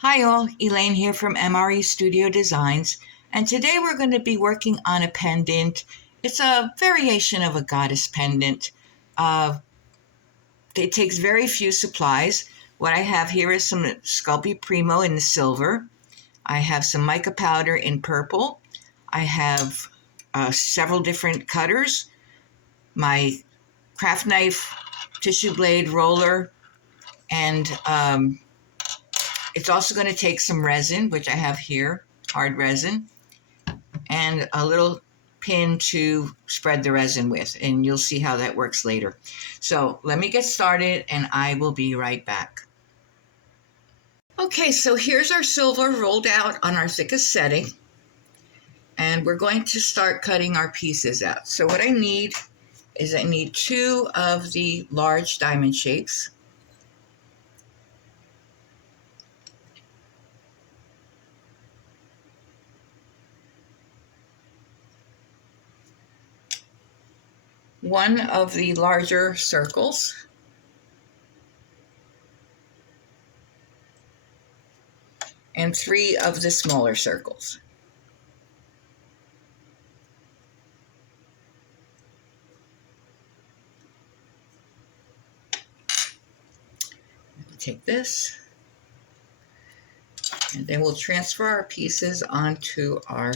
Hi all, Elaine here from MRE Studio Designs, and today we're going to be working on a pendant. It's a variation of a goddess pendant. Uh, it takes very few supplies. What I have here is some Sculpey Primo in the silver. I have some mica powder in purple. I have several different cutters, my craft knife, tissue blade, roller, and it's also going to take some resin, which I have here, hard resin, and a little pin to spread the resin with, and you'll see how that works later. So let me get started and I will be right back. Okay, so here's our silver rolled out on our thickest setting, and we're going to start cutting our pieces out. So what I need is I need 2 of the large diamond shapes. One of the larger circles, and 3 of the smaller circles. Take this, and then we'll transfer our pieces onto our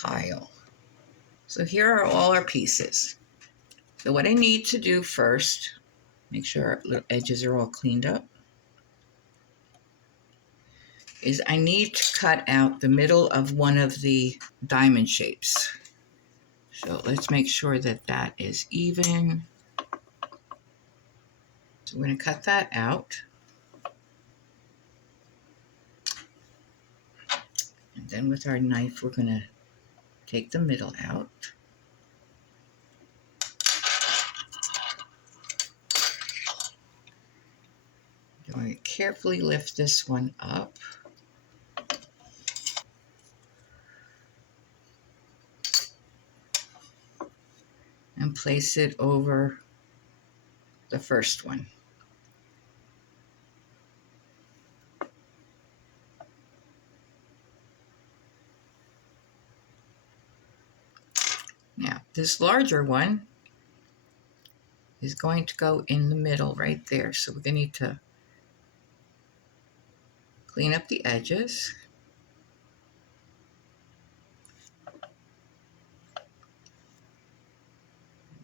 tile. So here are all our pieces. So what I need to do first, make sure our little edges are all cleaned up, is I need to cut out the middle of one of the diamond shapes. So let's make sure that that is even. So we're going to cut that out. And then with our knife, we're going to take the middle out. I'm going to carefully lift this one up. And place it over the first one. Now, this larger one is going to go in the middle right there. So we're going to need to clean up the edges.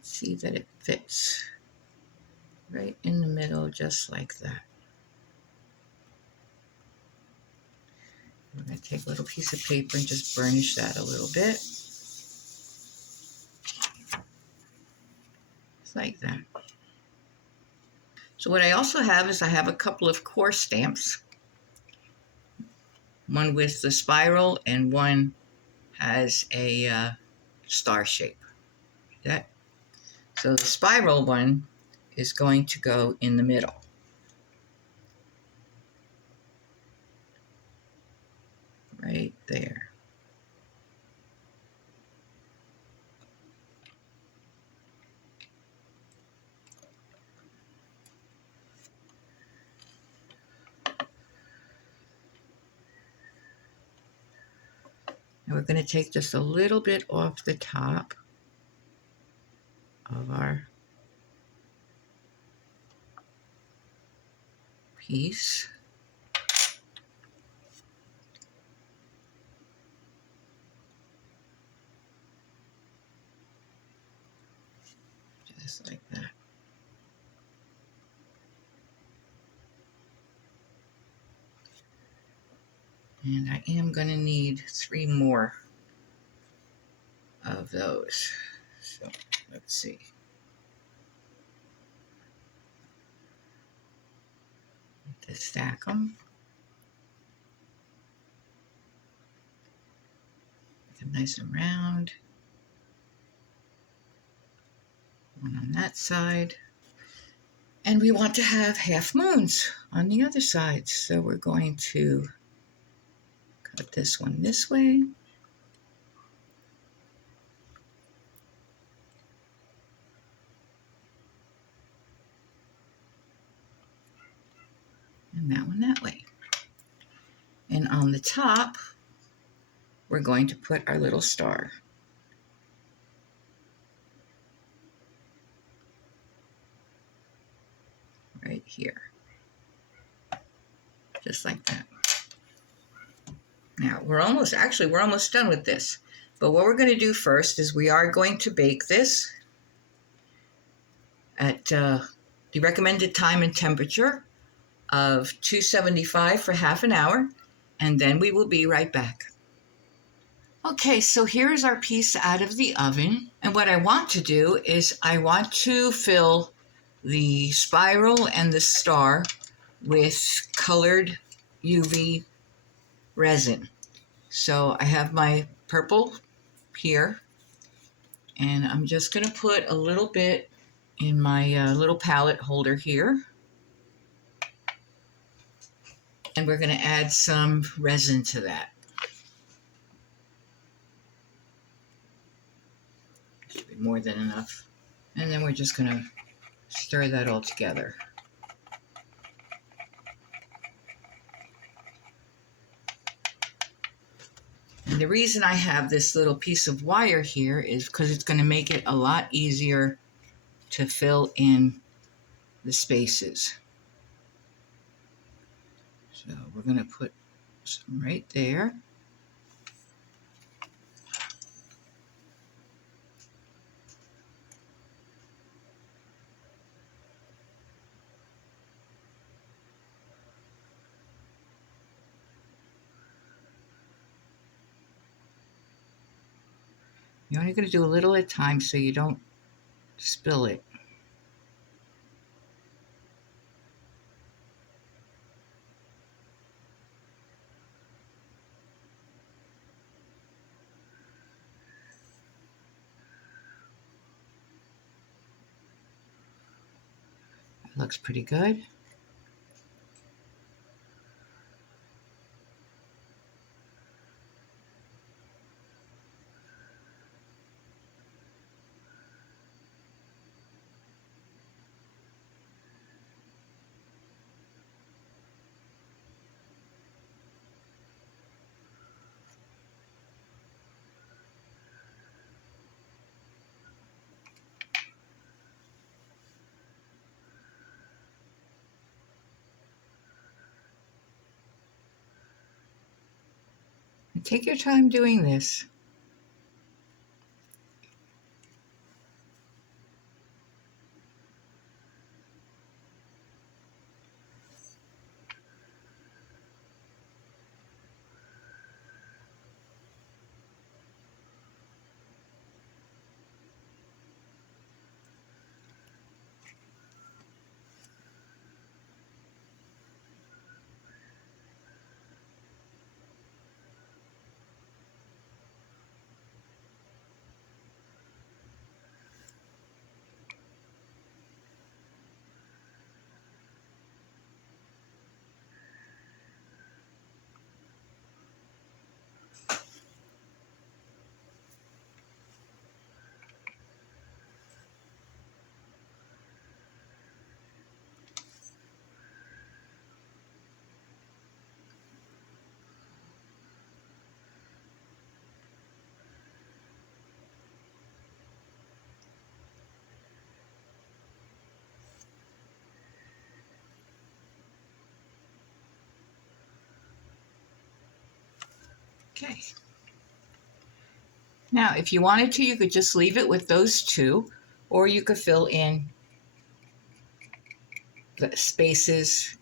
See that it fits right in the middle, just like that. I'm going to take a little piece of paper and just burnish that a little bit. Just like that. So what I also have is I have a couple of core stamps. One with the spiral and one has a star shape. That. So the spiral one is going to go in the middle. Right there. And we're going to take just a little bit off the top of our piece. Just like that. And I am going to need 3 more of those. So let's see. To stack them. Make them nice and round. One on that side. And we want to have half moons on the other side. So we're going to cut this one this way. down that way. And on the top, we're going to put our little star. Right here. Just like that. Now, we're almost done with this. But what we're going to do first is we are going to bake this at the recommended time and temperature of 275 for half an hour, and then we will be right back. Okay, so here's our piece out of the oven, and what I want to do is I want to fill the spiral and the star with colored UV resin. So I have my purple here, and I'm just going to put a little bit in my little palette holder here. And we're going to add some resin to that. Should be more than enough. And then we're just going to stir that all together. And the reason I have this little piece of wire here is because it's going to make it a lot easier to fill in the spaces. So we're going to put some right there. You're only going to do a little at a time so you don't spill it. That looks pretty good. And take your time doing this. Okay. Now, if you wanted to, you could just leave it with those two, or you could fill in the spaces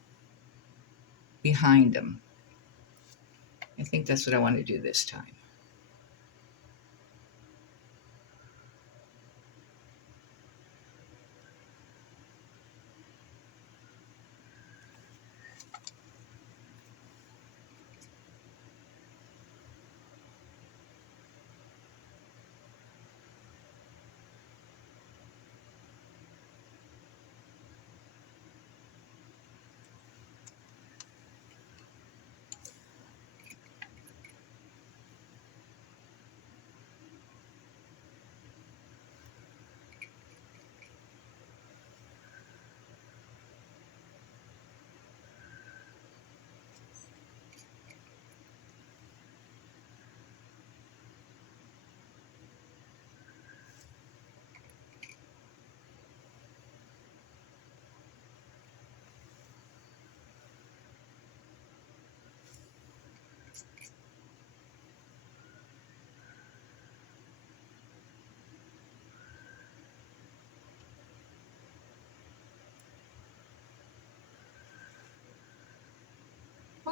behind them. I think that's what I want to do this time.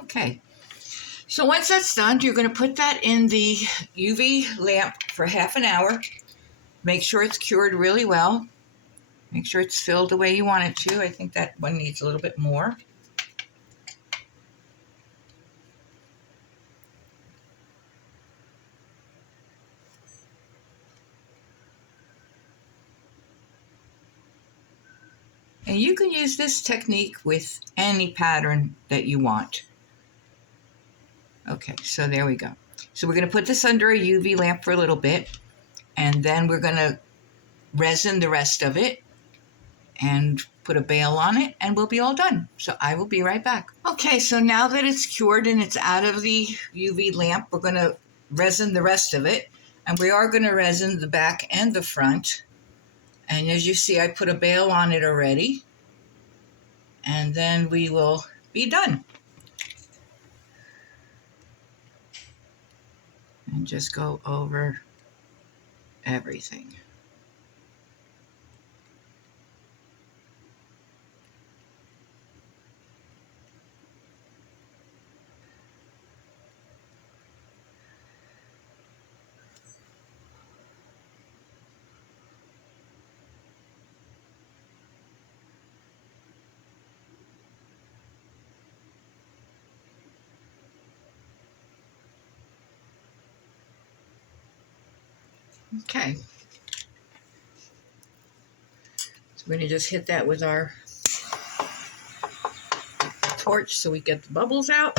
Okay, so once that's done, you're going to put that in the UV lamp for half an hour. Make sure it's cured really well. Make sure it's filled the way you want it to. I think that one needs a little bit more. And you can use this technique with any pattern that you want. Okay, so there we go. So we're going to put this under a UV lamp for a little bit, and then we're going to resin the rest of it and put a bail on it, and we'll be all done. So I will be right back. Okay, so now that it's cured and it's out of the UV lamp, we're going to resin the rest of it, and we are going to resin the back and the front. And as you see, I put a bail on it already, and then we will be done. And just go over everything. Okay. So we're going to just hit that with our torch so we get the bubbles out.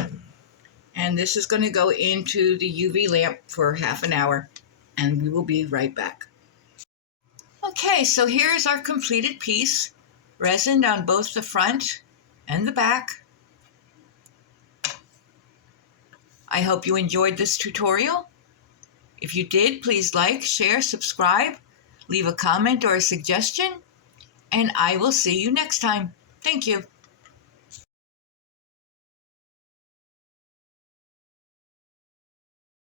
And this is going to go into the UV lamp for half an hour, and we will be right back. Okay, so here's our completed piece, resined on both the front and the back. I hope you enjoyed this tutorial. If you did, please like, share, subscribe, leave a comment or a suggestion, and I will see you next time. Thank you.